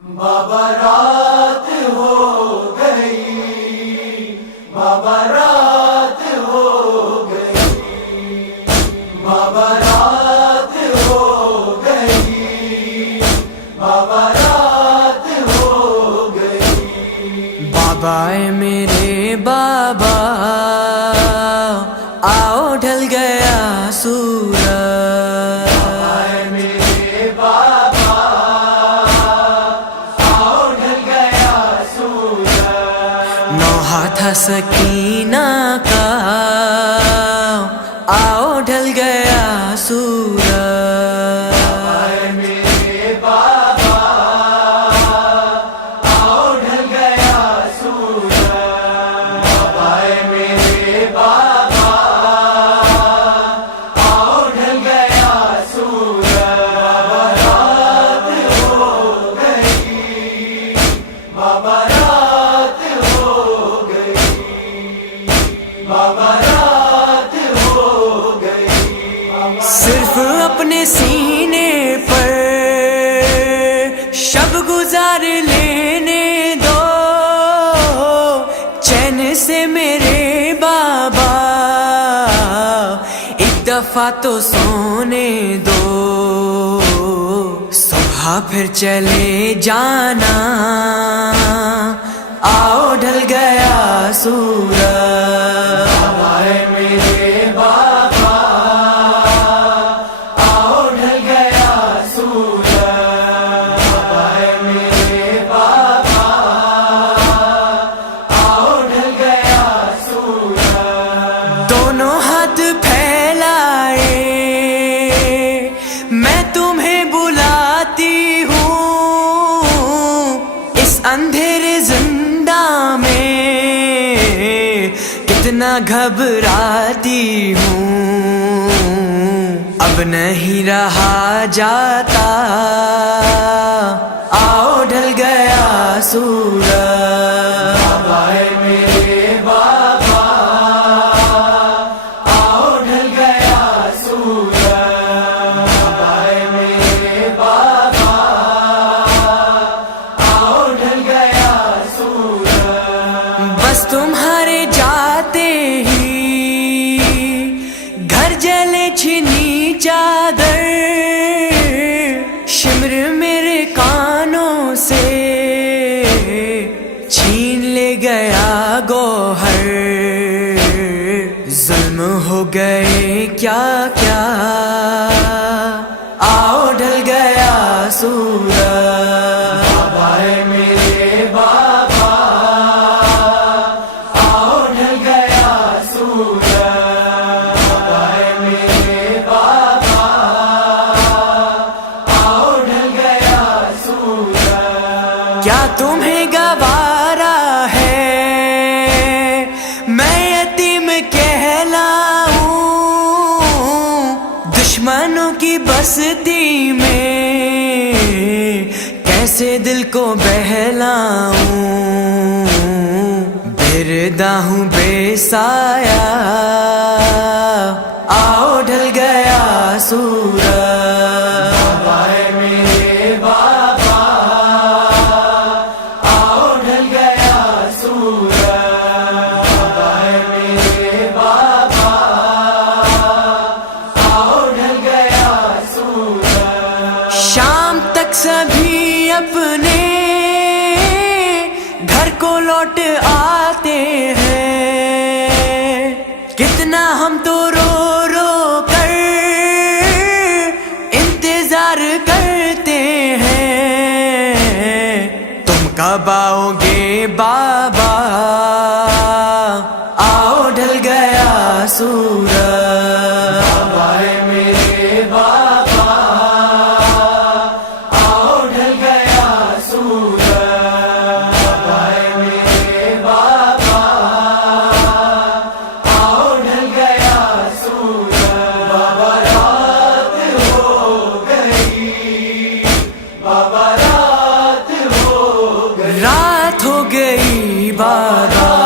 بابا رات ہو گئی، بابا رات ہو گئی، بابا رات ہو گئی، بابا رات ہو گئی۔ بابا اے میرے بابا، آؤ ڈھل گیا سورج۔ تھا سکینہ کا، آؤ ڈھل گیا سورج۔ میرے بابا آؤ ڈھل گیا سورج، بابا میرے بابا آؤ ڈھل گیا سورج۔ بابا رات ہو گئی، بابا رات ہو گئی، بابا رات ہو گئی۔ صرف اپنے سینے پر شب گزار لینے دو، چین سے میرے بابا ایک دفعہ تو سونے دو۔ صبح پھر چلے جانا، آؤ ڈھل گیا سورج۔ میرے بابا آؤ ڈھل گیا سورج، بابا میرے بابا آؤ ڈھل گیا سورج۔ دونوں ہاتھ پھیلائے میں تمہیں بلاتی ہوں، اس اندھیرے زندہ میں کتنا گھبراتی ہوں۔ اب نہیں رہا جاتا، آؤ ڈھل گیا سورج۔ بابا میرے بابا آؤ ڈھل گیا سورج، بابا میرے بابا آؤ ڈھل گیا سورج۔ بس تمہارے جاتے ہی گھر جلے چھنی چادر، شمر میرے کانوں سے چھین لے گیا گوہر۔ ظلم ہو گئے کیا کیا، آؤ ڈھل گیا سورج۔ بابا میرے بابا آؤ ڈھل گیا سورج، بابا میرے بابا آؤ ڈھل گیا سورج۔ کیا تمہیں گوارا ہے میں یتیم کہلاؤں، دشمنوں کی بستی میں کیسے دل کو بہلاؤں؟ بردا ہوں بے سایہ، آؤ ڈھل گیا سورج۔ بابا میرے بابا آؤ ڈھل گیا سورج، بابا میرے بابا آؤ ڈھل گیا سورج۔ شام تک سبھی اپنے گھر کو لوٹ آتے ہیں، کتنا ہم تو رو رو کر انتظار کرتے ہیں، تم کب آؤ گے بابا، آؤ ڈھل گیا سورج۔ بابا میرے بابا آؤ ڈھل گیا سورج، بابا میرے بابا آؤ ڈھل گیا سورج۔ بابا رات ہو گئی، بابا رات ہو گئی، رات ہو گئی بابا۔